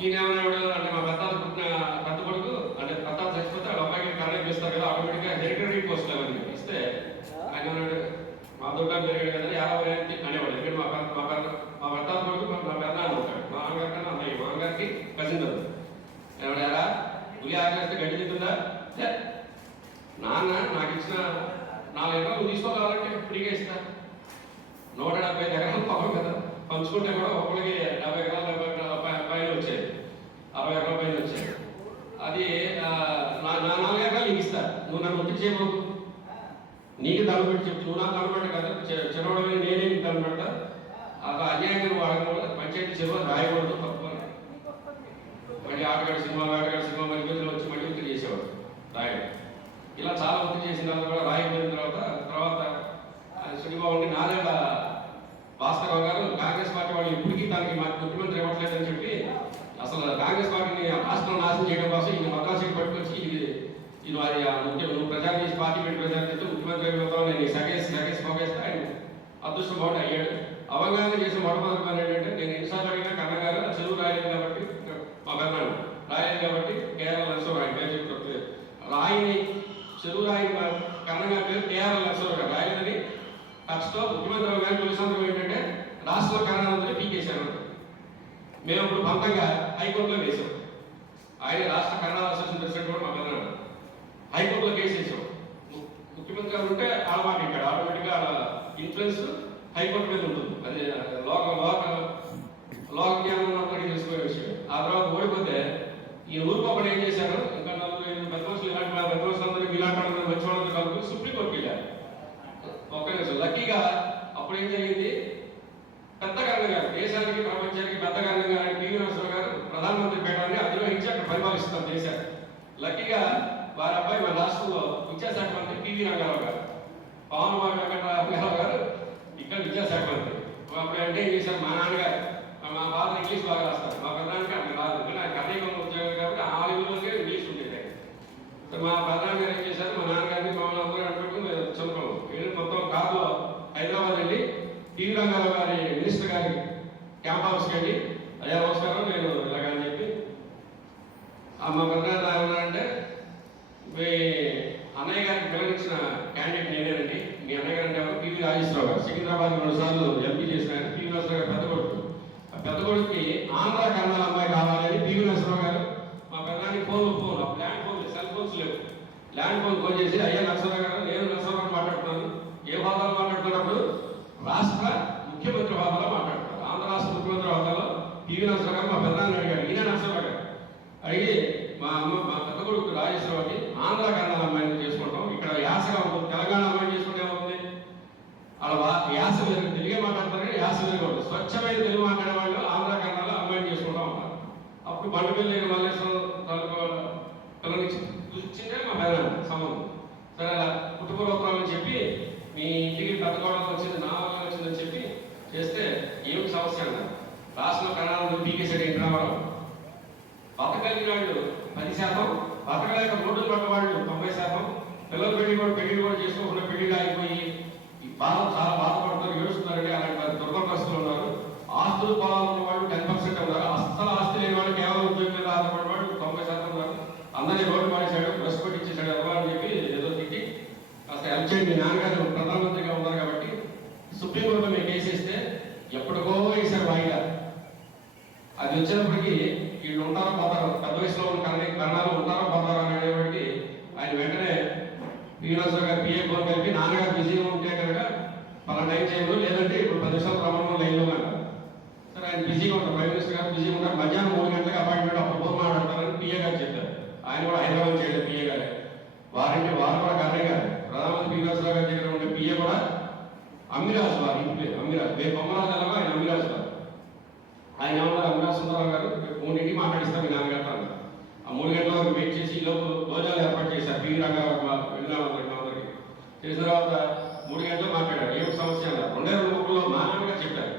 ఈయన ఏమన్నాడు అంటే మా పెద్ద పుట్టిన పెద్ద కొడుకు అంటే పెద్ద చచ్చిపోతే వాళ్ళ అబ్బాయికి కరెంట్ ఇస్తారు కదా ఆటోమేటిక్గా హెరిటరీ పోస్ట్ అవన్నీ ఇస్తే ఆయన ఏమన్నాడు మా దొడ్డ పెరిగాడు కదా యాభై ఏంటి అనేవాడు. ఎందుకంటే మా పెద్ద మా పెద్ద మా పెద్ద కొడుకు మా మా పెద్ద ఉంటాడు. మా నాన్నగారి కన్నా అమ్మాయి మా నాన్నగారికి కజిన్ అవుతుంది ఏమన్నా ఎరా పులి ఆకలిస్తే గడ్డి తింటుందా? నాన్న నాకు ఇచ్చిన నాలుగు ఎకరాలు తీసుకోవాలంటే ఫ్రీగా ఇస్తా. నూట డెబ్బై ఐదు ఎకరాలు పాపం కదా పంచుకుంటే కూడా ఒక్కరికి డెబ్బై ఎకరాలు అరవై ఎకరాల పైన వచ్చేది అది నా నాలుగు ఎకరాలు నీకు ఇస్తా నువ్వు నన్ను ఒత్తిడి చేయబోకు. నీకు దండం పెట్టి చెప్తు నువ్వు నాకు దండం పెట్ట కదా చిన్నవాడు నేనే నీకు దండం పెడతా. అది అన్యాయంగా నువ్వు అడగకూడదు పంచాయతీ చివరి రాయకూడదు తప్పు మళ్ళీ ఆటగాడు సినిమా ఆటగాడు సినిమా మళ్ళీ వీధిలో వచ్చి మళ్ళీ ఒత్తిడి చేసేవాడు. రాయడం. ఇలా చాలా ఒత్తిడి చేసిన తర్వాత కూడా రాయకపోయిన తర్వాత తర్వాత శ్రీబాబుని నాదేళ్ళ భాస్కరరావు గారు కాంగ్రెస్ పార్టీ వాళ్ళు ఇప్పటికీ తనకి మాకు ముఖ్యమంత్రి ఇవ్వట్లేదని చెప్పి అసలు కాంగ్రెస్ పార్టీని రాష్ట్రం నాశనం చేయడం కోసం ఈయన మద్రాసుకి పట్టుకొచ్చి ఇది వారి ఆ ముఖ్య నువ్వు పార్టీ పెట్టి ప్రచారం ముఖ్యమంత్రి అయిపోతావు నేను సగేసి సగేసి పోగేస్తే ఆయన అదృష్టం బాగుండి అయ్యాడు. అవగాహన చేసిన మొట్టమొదటి పని ఏంటంటే నేను ఎన్నిసార్లు అడిగినా కన్నగారు చదువు రాయలేదు కాబట్టి మా పెద్దనాడు రాయలేదు కాబట్టి కేరళ నరసింహ ఆయన పేరు చెప్తారు రాయిని చదువు రాయి కన్నగారి పేరు కేఆర్ నరసింహ రాయలేదని. ఖర్చుతో ముఖ్యమంత్రి గారు తొలి సందర్భం ఏంటంటే రాష్ట్ర కన్న మేము ఇప్పుడు పంతంగా హైకోర్టులో వేసాం ఆయన రాష్ట్ర కన్నడ అసోసియేషన్ ప్రెసిడెంట్ కూడా మా మీద హైకోర్టులో కేసు వేసాం ముఖ్యమంత్రి గారు ఉంటే ఆడ మాకు ఇక్కడ. ఆటోమేటిక్గా ఆడ ఇన్ఫ్లుయెన్స్ హైకోర్టు మీద ఉంటుంది. అది లోక లోక లోక జ్ఞానం ఉన్నప్పటికీ తెలుసుకునే విషయం. ఆ తర్వాత ఓడిపోతే ఈ ఊరుకోపడి ఏం చేశారు? ఇంకా నలుగురు పెద్ద మనుషులు ఇలాంటి పెద్ద మనుషులు అందరూ ఇలాంటి వచ్చే వాళ్ళందరూ కలుపు సుప్రీంకోర్టుకి వెళ్ళారు. ఒక్క లక్కీగా అప్పుడు ఏం జరిగింది? పెద్ద గారు దేశానికి ప్రపంచానికి పెద్ద గారు పివి నరసింహ గారు ప్రధానమంత్రి పీఠాన్ని అధిరోహించి అక్కడ పరిపాలిస్తాం దేశాన్ని. లక్కీగా వారి అబ్బాయి మన రాష్ట్రంలో విద్యాశాఖ మంత్రి పివి రంగారావు గారు పవన్ బాబు వెంకటరావు గారు ఇక్కడ విద్యాశాఖ మంత్రి అప్పుడు అంటే ఏం చేశారు? మా నాన్నగారు మా ఫాదర్ ఇంగ్లీష్ బాగా రాస్తారు. మా ప్రధానికి అక్కడ రాదు. కానీ ఆయన కర్ణీకం ఉద్యోగం కాబట్టి ఆ లెవెల్లోనే ఇంగ్లీష్ ఉండేది. మా ప్రధాని గారు ఏం చేశారు? మా నాన్నగారిని మమ్మల్ని అందరూ అనుకుంటూ చదువుకోవాలి వీళ్ళు మొత్తం కార్లో హైదరాబాద్ వెళ్ళి టీవీ రంగారావు గారి మినిస్టర్ గారి క్యాంప్ హౌస్కి వెళ్ళి అయ్యా నమస్కారం నేను ఇలాగని చెప్పి ఆ మా పెద్దనాన్న ఏమన్నారంటే మీ అన్నయ్య గారికి పిల్లనిచ్చిన క్యాండిడేట్ నేనేనండి మీ అన్నయ్య గారు అంటే ఎవరు పివి రాజేశ్వరరావు గారు సికింద్రాబాద్ రెండు సార్లు ఎంపీ చేసిన ఆయన పివి నరసరావు గారు పెద్ద కొడుకు ఆ పెద్ద కొడుకుకి ఆంధ్ర కన్నడ అమ్మాయి కావాలని పివి నరసరావు గారు మా పెద్దానికి ఫోన్ ఫోన్ అప్పుడు ల్యాండ్ ఫోన్ సెల్ ఫోన్స్ లేవు ల్యాండ్ ఫోన్ ఫోన్ చేసి అయ్యా నరసరావు గారు నేను నరసరావు గారు మాట్లాడుతున్నాను ఏ హోదాలో మాట్లాడుతున్నప్పుడు రాష్ట్ర ముఖ్యమంత్రి హోదాలో మాట్లాడుతున్నారు ఆంధ్ర రాష్ట్ర ముఖ్యమంత్రి హోదాలో పివి నరసరావు గారు మా పెద్దాన్ని అడిగారు ఈయన నరసరావు గారు అడిగి మా అమ్మ మా పెద్ద కొడుకు రాజేశ్వరరావుని ఆంధ్ర కన్నడ అమ్మాయిని చేసుకుంటాం ఇక్కడ యాసగా ఉంటుంది తెలంగాణ అమ్మాయిని చేసుకుంటే ఏమవుతుంది అలా వా- యాస వేరు తెలుగే మాట్లాడతారు కానీ యాస వేరు ఉంటుంది స్వచ్ఛమైన తెలుగు మాట్లాడే వాళ్ళు ఆంధ్ర కన్నడలో అమ్మాయిని చేసుకుంటాం అన్నారు అప్పుడు బండిపల్లి మల్లేశ్వరం తాలూకా పిల్లనిచ్చి ఇచ్చిందే మా పెద్ద సంబంధం సరే అలా కుటుంబ చెప్పి మీ ఇంటికి పెద్ద వచ్చింది నా వల్ల వచ్చిందని చెప్పి చేస్తే ఏం సమస్య అన్నారు రాష్ట్రంలో కన్నడ పీకేసాడు ఇంటి రావడం. బతకలిగిన వాళ్ళు పది శాతం బతకలేక రోడ్డు పడ్డ వాళ్ళు తొంభై శాతం. పిల్లల పెళ్ళి కూడా పెళ్ళి కూడా చేసుకోకుండా పెళ్ళి అయిపోయి ఈ బాధ చాలా బాధపడుతున్నారు ఏడుస్తున్నారండి. అలాంటి దుర్భ దుర్గపరుస్తులు ఉన్నారు. ఆస్తులు పొలాలు ఉన్న వాళ్ళు టెన్ పర్సెంట్ ఉన్నారు అస్సలు ఆస్తి లేని వాళ్ళు కేవలం ఉద్యోగం మీద ఆధారపడిన వాళ్ళు తొంభై శాతం ఉన్నారు అందరినీ రోడ్డు మానేశాడు ప్రెస్ కొట్టి ఇచ్చేసాడు ఎవరు అని చెప్పి ఏదో తిట్టి యాక్చువల్లీ మీ నాన్నగారు ప్రధానమంత్రిగా ఉన్నారు కాబట్టి సుప్రీంకోర్టులో మీరు కేసు వేస్తే ఎప్పటికో వేశారు వాయిదా. అది వచ్చినప్పటికీ వీళ్ళు ఉంటారో పోతారు పెద్ద వయసులో ఉన్న కన్నా కన్నాలు ఉంటారో పోతారో అనేటువంటి ఆయన వెంటనే శ్రీనివాసరావు గారు పిఏ ఫోన్ కలిపి నాన్నగారు బిజీగా ఉంటే కనుక పలానా టైం చేయదు లేదంటే ఇప్పుడు పది నిమిషాలు ప్రమాణం లైన్లో కనుక సరే ఆయన బిజీగా ఉంటారు ప్రైమ్ మినిస్టర్ గారు బిజీగా ఉంటారు. మధ్యాహ్నం మూడు గంటలకు అపాయింట్మెంట్ అప్పుడు ఫోన్ మాట్లాడతారని పిఏ గారు చెప్పారు. ఆయన కూడా హైదరాబాద్ చేయలేదు పిఏ గారు. వారంటే వారు కూడా కర్రే గారు. ప్రధానమంత్రి శ్రీనివాసరావు గారి దగ్గర ఉండే పిఏ కూడా అమ్మిరాజు వారు ఇంట్లో పేరు రేపు బొమ్మరాజు అలా ఆయన అమ్మిరాజు వారు ఆయన ఏమన్నారు? అమరా సుందరరావు గారు మూడింటికి మాట్లాడిస్తాం మీ నాన్నగారితో అన్నారు. ఆ మూడు గంటల వరకు వెయిట్ చేసి లోపు భోజనాలు ఏర్పాటు చేశారు. పివి రంగారావు చేసిన తర్వాత మూడు గంటలు మాట్లాడారు. ఏం సమస్య అన్నారు? రెండే రెండు ముక్కల్లో మా నాన్నగారు చెప్పారు.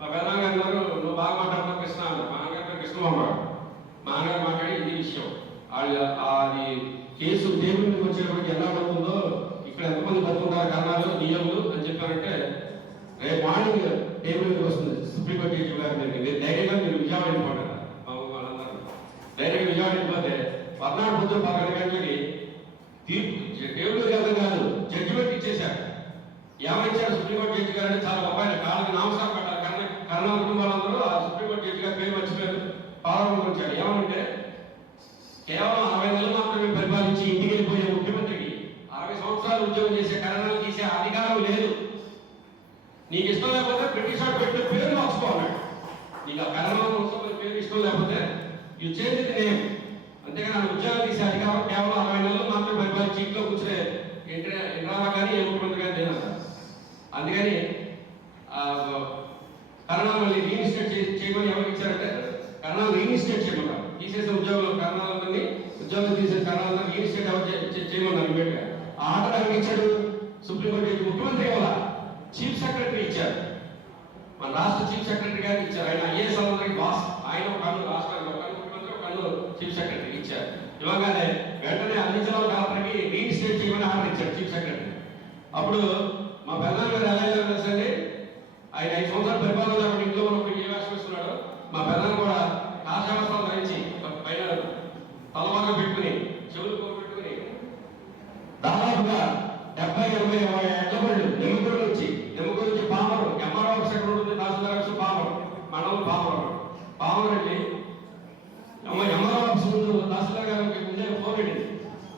మా పెద్దనాన్న అన్నారు నువ్వు బాగా మాట్లాడుతున్నావు కృష్ణ అన్నారు. మా నాన్నగారు కృష్ణ అన్నాడు మా నాన్నగారు మాట్లాడి ఇది విషయం. వాళ్ళు అది కేసు దేవుడి మీదకి వచ్చేటప్పటికి ఎలా అవుతుందో ఇక్కడ ఎంతమంది బతుకున్నారు కారణాలు నియములు అని చెప్పారంటే రేపు మార్నింగ్ టేబుల్ వస్తుంది. సుప్రీంకోర్టు జడ్జి గారి మీరు ధైర్యంగా మీరు విజయవాడ వెళ్ళిపోతారు మా వాళ్ళందరూ. ధైర్యంగా విజయవాడ ఊరు పద్నాలుగు పొద్దు పన్నెండు గంటలకి తీర్పు టేబుల్ కదా కాదు. జడ్జిమెంట్ ఇచ్చేశారు. ఏమైంచారు సుప్రీంకోర్టు జడ్జి గారు అంటే చాలా గొప్ప కాళ్ళకి నామసారం పెట్టారు కర్ణ కర్ణ కుటుంబాలందరూ ఆ సుప్రీంకోర్టు జడ్జి గారు పేరు మర్చిపోయారు. పాలన గురించారు ఏమంటే కేవలం అరవై నెలలు మాత్రమే పరిపాలించి ఇంటికి వెళ్ళిపోయే ముఖ్యమంత్రి యాభై సంవత్సరాలు ఉద్యోగం చేసే కరణాలు తీసే అధికారం లేదు. నీకు ఇష్టం లేకపోతే బ్రిటిష్ వాడు పెట్టిన పేరు మార్చుకోవాలి నీకు ఆ కరణాలు మున్సిపల్ పేరు ఇష్టం లేకపోతే యు చేంజ్ ది నేమ్ అంతేగాని ఆ ఉద్యోగం తీసే అధికారం కేవలం అరవై నెలలు మాత్రమే పరిపాలించి చీట్లో కూర్చునే ఇంట్రా కానీ ఏ ముఖ్యమంత్రి కానీ లేదు? అసలు. అందుకని కరణాలు మళ్ళీ రీఇన్స్టేట్ చే- చేయమని ఎవరికి ఇచ్చారంటే కరణాలు రీఇన్స్టేట్ చేయమన్నారు తీసేసిన ఉద్యోగులు కరణాలన్నీ ఉద్యోగం తీసేసిన కరణాలన్నీ రీఇన్స్టేట్ ఎవరు చేయమన్నారు ఇమీడియట్గా. ఆర్డర్ ఎవరికి ఇచ్చాడు. సుప్రీంకోర్టు ముఖ్యమంత్రి వల్ల చీఫ్ సెక్రటరీ ఇచ్చారు మన రాష్ట్ర చీఫ్ సెక్రటరీ గారికి ఇచ్చారు. ఆయన ఐఏఎస్ అందరికి బాస్ ఆయన ఒక కన్ను రాష్ట్రానికి ఒక ముఖ్యమంత్రి ఒక చీఫ్ సెక్రటరీ ఇచ్చారు. ఇవ్వగానే వెంటనే అన్ని జిల్లాల కలెక్టర్కి రీఇన్స్టేట్ చేయమని ఆర్డర్ ఇచ్చారు చీఫ్ సెక్రటరీ. అప్పుడు మా పెద్దనాన్న గారు ఎలా అయ్యారో తెలుసండి ఆయన ఐదు సంవత్సరాలు పరిపాలన ఇంట్లో ఉన్నప్పుడు ఏ వేషం వేస్తున్నాడు మా పెద్దనాన్న కూడా కాషాయవస్త్రాలు ధరించి పైన తలవాగా పెట్టుకుని చెవులు పెట్టుకుని దాదాపుగా డెబ్బై ఎనభై ఎడ్లబళ్ళు ఎముకల నుంచి ఎముకల నుంచి పామరు ఎంఆర్ఓ సెక్టర్ ఉంటుంది తహసీల్దార్ ఆఫీస్ పామరు మండలం పామరు పామరు వెళ్ళి అమ్మ ఎంఆర్ఓ ఆఫీస్ ముందు తహసీల్దార్ గారికి ముందే ఫోన్ అడిగింది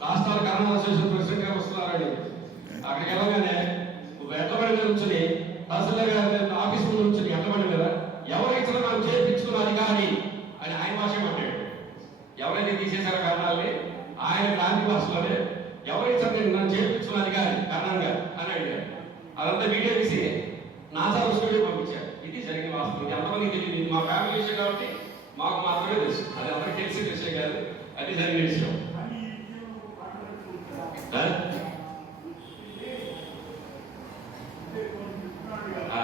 రాష్ట్రాల కర్ణాల అసోసియేషన్ ప్రెసిడెంట్ గారు వస్తున్నారని అక్కడికి వెళ్ళగానే ఎడ్లబండి మీద ఉంచుని తహసీల్దార్ గారి ఆఫీస్ ముందు ఉంచుని ఎడ్లబండి మీద ఎవరు ఇచ్చిన మనం చేర్పించుకున్న అధికారి అని ఆయన భాష మాట్లాడాడు ఎవరైతే తీసేశారో కర్ణాలని ఆయన గాంధీ భాషలోనే ఎవరైతే నేను నన్ను చేర్పించుకున్న అధికారి కర్ణాన్ గారు అని అడిగారు అదంతా వీడియో తీసి నాసా స్టూడియో పంపించారు. ఇది జరిగిన వాస్తవం. ఇది ఎంతమందికి తెలియదు. ఇది మా ఫ్యామిలీ విషయం కాబట్టి మాకు మాత్రమే తెలుసు. అది అందరికీ తెలిసిన విషయం కాదు. అది జరిగిన విషయం ఆ? ఆ.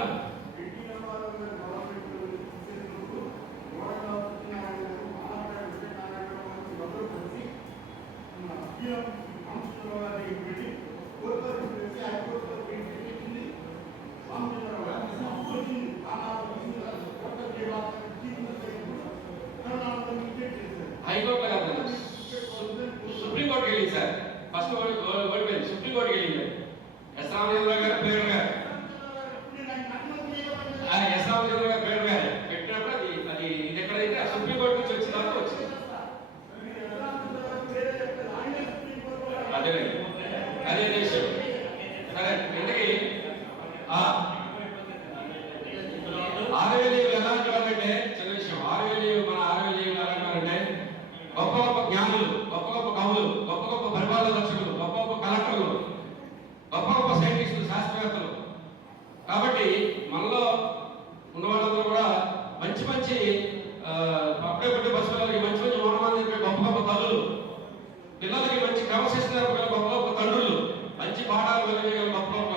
హైకోర్టులో కాదు సుప్రీంకోర్టుకి వెళ్ళింది సార్ ఫస్ట్ ఓడిపోయింది సుప్రీంకోర్టుకి వెళ్ళింది ఎస్ రామచంద్ర గారు పేరు గారు ఆ ఎస్ రామచంద్ర గారు పేరు గారు పెట్టినప్పుడు అది అది ఇది ఎక్కడైతే ఆ సుప్రీంకోర్టు నుంచి వచ్చిన తర్వాత వచ్చింది అదే అదే విషయం సరే ఇంతకీ ఆ ఆరు వేల ఏళ్ళు ఎలాంటి వాళ్ళంటే చిన్న విషయం ఆరు వేల ఏళ్ళు మన ఆరు వేల ఏళ్ళు ఎలాంటి వాళ్ళంటే గొప్ప గొప్ప జ్ఞానులు గొప్ప గొప్ప కవులు గొప్ప గొప్ప పరిపాలన దర్శకులు గొప్ప గొప్ప కలెక్టర్లు గొప్ప గొప్ప సైంటిస్టులు శాస్త్రవేత్తలు కాబట్టి మనలో ఉన్న వాళ్ళందరూ కూడా మంచి మంచి ఆ, అప్పుడే పుట్టే పసిపిల్లలకి మంచి మంచి ఓనమాలు చెప్పే గొప్ప గొప్ప తల్లులు పిల్లలకి మంచి క్రమశిక్షణ నేర్పగల గొప్ప గొప్ప తండ్రులు మంచి పాఠాలు కలిగేయగల గొప్ప గొప్ప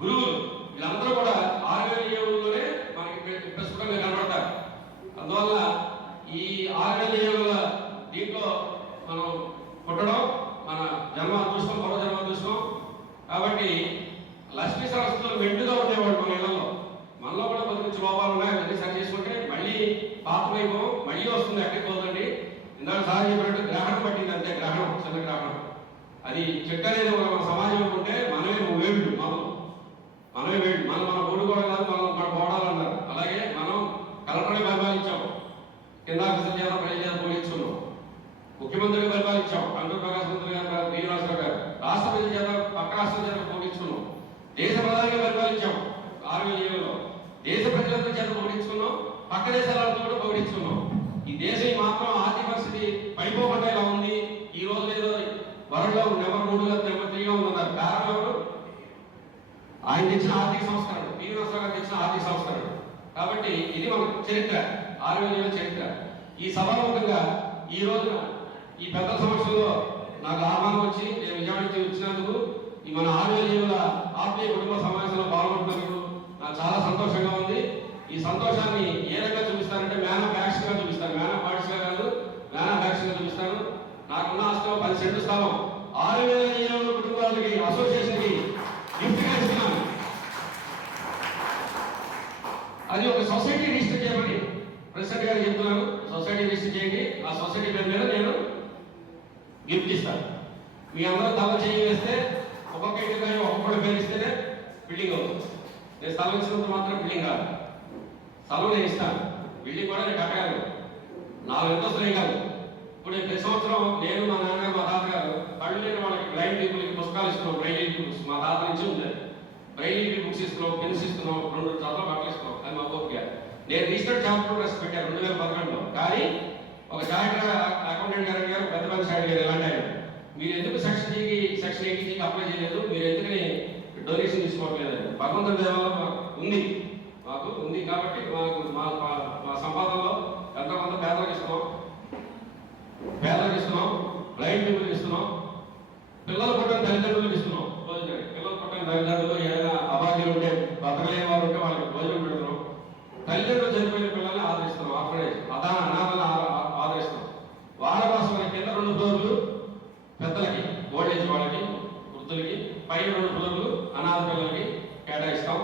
గురువులు వీళ్ళందరూ కూడా ఆరు వేల ఏడులోనే మనకి ప్ర- ప్రస్తుతంగా కనబడతారు అందువల్ల ఈ ఆరు వేల ఏడుల దీంట్లో మనం పుట్టడం మన జన్మ అదృష్టం పూర్వ జన్మ అదృష్టం కాబట్టి లక్ష్మీ సరస్వతులు మెండుగా ఉండేవాడు మన ఇళ్ళలో. మనలో కూడా కొంత కొంచెం లోపాలు ఉన్నాయి అవన్నీ సరి చేసుకుంటే మళ్ళీ పాత వైభవం మళ్ళీ వస్తుంది ఎక్కడికి పోదండి ఇందాక సార్ చెప్పినట్టు గ్రహణం పట్టింది అంతే గ్రహణం చిన్న గ్రహణం. అది చెట్టు అనేది మన సమాజం ఉంటే మనమే వేళ్ళు మనం. మనమే వేళ్ళు మనం మన గోడు కాదు మనం మన పోవడాలన్నారు అలాగే మనం కలెక్టర్ని పరిపాలించాం. కింద ఆఫీసర్ చేత ప్రజల చేత పోలించుకున్నాం ముఖ్యమంత్రిగా పరిపాలించాం. అంటూరు ప్రకాశ్ మంత్రి గారు బి గారు. రాష్ట్ర ప్రజల చేత పక్క రాష్ట్రం చేత పోలించుకున్నాం దేశ ప్రధానిగా పరిపాలించాం ఆరు వేల ఏడులో దేశ ప్రజలందరి చేత పోలించుకున్నాం దేశాలతో కూడా ఈ దేశం మాత్రం ఆర్థిక పరిస్థితి పడిపోకుండా ఇలా ఉంది. ఈ రోజు ఏదో వరల్డ్లో నెంబర్ మూడుగా నెంబర్ త్రీగా ఉందన్నారు కారణం ఎవరు? ఆయన తెచ్చిన ఆర్థిక సంస్కరణ. పివి గారు తెచ్చిన ఆర్థిక సంస్కరణ. కాబట్టి ఇది మన చరిత్ర. ఆరు వేల చరిత్ర. ఈ సభాముఖంగా ఈ రోజున ఈ పెద్ద సమస్యలో నాకు ఆహ్వానం వచ్చి నేను విజయవాడ నుంచి వచ్చినందుకు ఈ మన ఆరు వేల ఆత్మీయ కుటుంబ సమావేశంలో పాల్గొంటున్నందుకు నాకు చాలా సంతోషంగా ఉంది. ఈ సంతోషాన్ని ఏ రకంగా చూపిస్తానంటే మ్యాన్ ఆఫ్ చూపిస్తాను మ్యాన్ ఆఫ్ ఆర్ట్స్ కాదు మ్యాన్ ఆఫ్ యాక్షన్ చూపిస్తాను నాకున్న ఆస్తిలో పది సెంటు స్థలం. ఆరు వేల ఏడు కుటుంబాలకి అసోసియేషన్కి గిఫ్ట్గా గిఫ్ట్ ఇస్తున్నాను. అది ఒక సొసైటీ రిజిస్టర్ చేయమని ప్రెసిడెంట్ గారు చెప్తున్నాను సొసైటీ రిజిస్టర్ చేయండి. ఆ సొసైటీ పేరు మీద నేను గిఫ్ట్ ఇస్తాను. మీ అందరూ తల చేయి వేస్తే ఒక్కొక్క ఇంటికి కానీ ఒక్కొక్కటి పేరు ఇస్తేనే బిల్డింగ్ అవుతుంది. నేను స్థలం ఇచ్చినంత మాత్రం బిల్డింగ్ కాదు. స్థలం నేను ఇస్తాను. వెళ్ళి కూడా నేను కట్టగలను నాలుగు అంతస్తులు కాదు. ఇప్పుడు నేను ప్రతి సంవత్సరం నేను మా నాన్న మా తాత గారు కళ్ళు లేని వాళ్ళకి బ్లైండ్ పీపుల్కి పుస్తకాలు ఇస్తున్నాం బ్రైలీ బుక్స్ మా తాత నుంచి ఉంది బ్రైలీ బుక్స్ ఇస్తున్నాం పెన్స్ ఇస్తున్నాం రెండు చదువు బట్టలు ఇస్తున్నాం. అది మా ఓపిక నేను రీసెర్చ్ చాప్టర్ ట్రస్ట్ పెట్టాను రెండు వేల పదకొండులో. కానీ ఒక చార్టర్ అకౌంటెంట్ గారు గారు పెద్ద పెద్ద సైడ్ గారు ఎలాంటి ఆయన మీరు ఎందుకు సెక్షన్ జీకి సెక్షన్ ఎయిటీకి అప్లై చేయలేదు? మీరు ఎందుకని డొనేషన్ తీసుకోవట్లేదు భగవంతుడి దేవాలయం ఉంది. మాకు ఉంది కాబట్టి మాకు మా మా- సంపాదనలో ఎంతో పేదలకు ఇస్తున్నాం? పేదలకు ఇస్తున్నాం బ్లైండ్ పీపుల్కి ఇస్తున్నాం పిల్లలు పుట్టిన తల్లిదండ్రులకు ఇస్తున్నాం. భోజనం పిల్లలు పుట్టిన తల్లిదండ్రులు ఏదైనా అభాగ్యులు ఉంటే బతకలేని వారు ఉంటే వాళ్ళకి భోజనం పెడుతున్నాం. తల్లిదండ్రులు చనిపోయిన పిల్లల్ని ఆదరిస్తున్నాం ఆర్ఫనైజ్ అదా అనాథలను ఆదరిస్తున్నాం. వాళ్ళ కింద రెండు ఫ్లోర్లు పెద్దలకి ఓల్డేజ్ వాళ్ళకి వృద్ధులకి పైన రెండు ఫ్లోర్లు అనాథ పిల్లలకి కేటాయిస్తాం.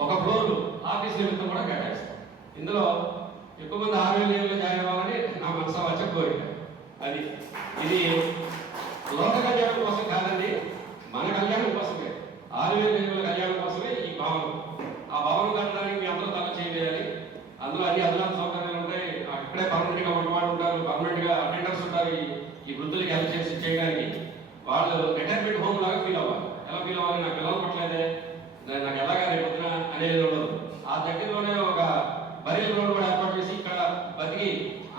ఒక ఫ్లోర్ ఆఫీస్ నిమిత్తం కూడా కేటాయిస్తాం ఇందులో ఎక్కువ మంది ఆరు వేల ఏళ్ళు జాయిన్ అవ్వాలని నా మనసు వచ్చే కోరిక. అది ఇది లోక కళ్యాణం కోసం కాదండి మన కళ్యాణం కోసమే. ఆరు వేల ఏళ్ళ కళ్యాణం కోసమే ఈ భవనం. ఆ భవనం కట్టడానికి మీ అందరూ తల చేయాలి. అందులో అన్ని అదనపు సౌకర్యాలు ఉంటాయి. అక్కడే పర్మనెంట్గా ఉన్నవాళ్ళు ఉంటారు. పర్మనెంట్గా అటెండర్స్ ఉంటారు ఈ- ఈ వృద్ధులకి హెల్ప్ చేసి చేయడానికి. వాళ్ళు రిటైర్మెంట్ హోమ్ లాగా ఫీల్ అవ్వాలి. ఎలా ఫీల్ అవ్వాలి? నాకు పిల్లలు పట్టలేదే నాకు ఎలాగా రేపు పొద్దున అనేది ఉండదు. ఆ దగ్గరలోనే ఒక బరీల రోడ్ కూడా ఏర్పాటు చేసి ఇక్కడ బతికి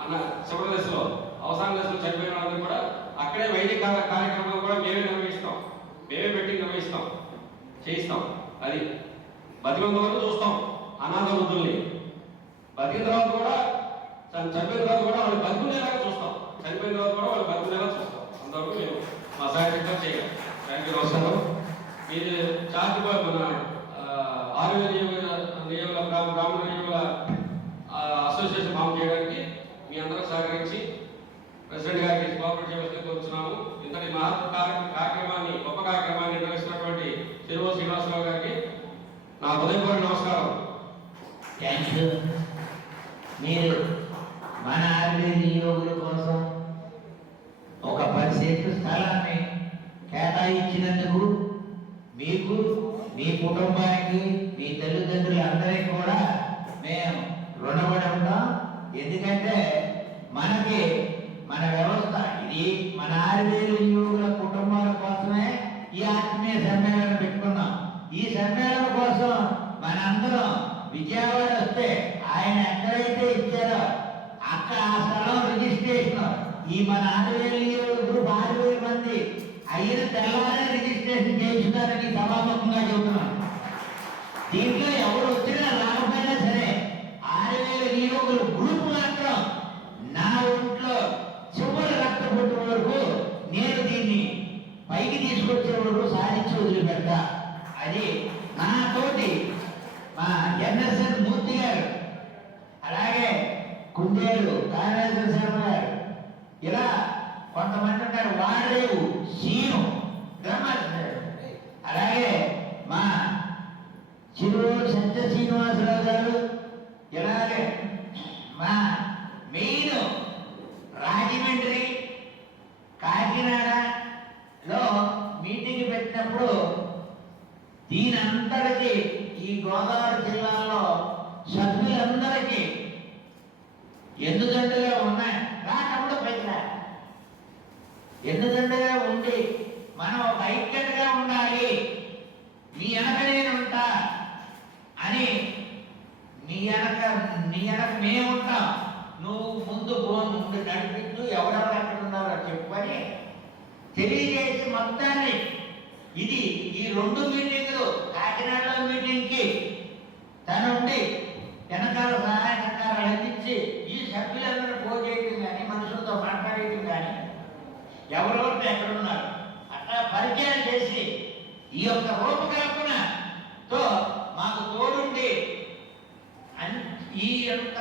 అన్న చివరి దశలో అవసాన దశలో చనిపోయిన వాళ్ళందరూ కూడా అక్కడే వైద్య కార్యక్రమాలు కూడా మేమే నిర్వహిస్తాం. మేమే పెట్టి నిర్వహిస్తాం. చేయిస్తాం. అది బతికినంత వరకు చూస్తాం అనాథ వృద్ధుల్ని. బతికిన తర్వాత కూడా చనిపోయిన తర్వాత కూడా వాళ్ళు బతుకునేలాగా చూస్తాం. చనిపోయిన తర్వాత కూడా వాళ్ళు బతుకునేలా చూస్తాం. అంతవరకు మేము మా సహాయం చేయగలం. థ్యాంక్ యూ నమస్కారం మీరు చార్జ్ బాయ్ మన ఆ, ఆరు నియోగ అసోసియేషన్ ఫామ్ చేయడానికి మీ అందరూ సహకరించి ప్రెసిడెంట్ గారికి కోఆపరేట్ చేయవలసింది కోరుతున్నాము ఇంతటి మహత్ కార్యక్రమాన్ని గొప్ప కార్యక్రమాన్ని నిర్వహిస్తున్నటువంటి తిరువో శ్రీనివాసరావు గారికి నా హృదయపూర్వక నమస్కారం. మీరు మన ఆర్మీ నియోగుల కోసం ఒక పది సెంట్లు స్థలాన్ని కేటాయించినందుకు మీకు మీ కుటుంబానికి మీ తల్లిదండ్రులందరికీ కూడా మేము రుణపడి ఉంటాం ఎందుకంటే మనకి మన వ్యవస్థ ఇది మన ఆరువేలు యువకుల కుటుంబాల కోసమే ఈ ఆత్మీయ సమ్మేళనం పెట్టుకున్నాం. ఈ సమ్మేళనం కోసం మనందరం విజయవాడ వస్తే ఆయన ఎక్కడైతే ఇచ్చారో అక్కడ ఆ స్థలం రిజిస్ట్రేషన్. ఈ మన ఆరువేలు యువకులు గ్రూప్ ఆరు మంది అయిన తెల్లారే రిజిస్ట్రేషన్ చేయించుతారని సభాముఖంగా చెబుతున్నాను. దీంట్లో ఎవరు వచ్చినా రాకపోయినా సరే ఆరు వేల నియోగుల గ్రూప్ మాత్రం నా ఒంట్లో చివరి రక్తపోటు వరకు నేను దీన్ని పైకి తీసుకొచ్చే వరకు సాధించి వదిలిపెడతా. అది నాతోటి మా ఎన్ఎస్ఎన్ మూర్తి గారు అలాగే కుందేలు కాళేశ్వర శర్మ గారు. ఇలా కొంతమంది ఉంటారు వాడలేవు సీను బ్రహ్మేశ్వరుడు అలాగే మా చిరువూరు సత్య శ్రీనివాసరావు గారు ఇలాగే మా మెయిన్ రాజమండ్రి కాకినాడలో మీటింగ్ పెట్టినప్పుడు దీని ఈ గోదావరి జిల్లాలో సభ్యులందరికీ ఎందుకంటే ఉన్నాయి. రాకప్పుడు పైకి ఎందుకంటగా ఉండి మనం ఒక ఐక్యతగా ఉండాలి. నీ వెనక నేను ఉంటా అని నీ వెనక నీ వెనక మేము ఉంటాం. నువ్వు ముందు పో ముందు నడిపిస్తూ ఎవరెవరు ఎక్కడ ఉన్నారో చెప్పని తెలియజేసి మొత్తాన్ని ఇది ఈ రెండు మీటింగ్లు కాకినాడలో మీటింగ్కి తనుండి వెనకాల సహాయ సహకారాలు అందించి ఈ సభ్యులను ఫోన్ చేయటం కానీ మనుషులతో మాట్లాడేయటం కానీ ఎవరెవరితో ఎక్కడున్నారు? అట్లా పరిచయం చేసి ఈ యొక్క రూపకల్పనతో మాకు తోడుండి ఈ యొక్క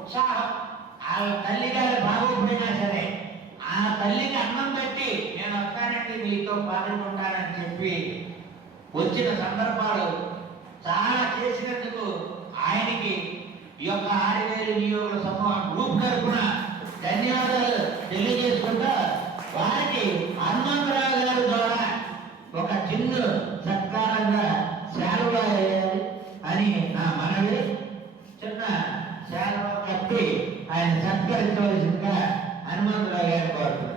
ఉత్సాహం ఆ తల్లి గారి బాగోపోయినా సరే ఆ తల్లికి అన్నం పెట్టి నేను వస్తానండి మీతో పాల్గొంటానని చెప్పి వచ్చిన సందర్భాలు చాలా చేసినందుకు ఆయనకి ఈ యొక్క ఆరు వేలు నియోగ సమూహం గ్రూప్ తరఫున ధన్యవాదాలు తెలియజేసుకుంటా వారికి హనుమంతరావు గారి ద్వారా ఒక చిన్ను సత్కారంగా శాలువ వేయాలి అని నా మనవి. చిన్న శాలువా కప్పి ఆయన సత్కరించవలసిందిగా హనుమంతరావు గారి కోరుతున్నాను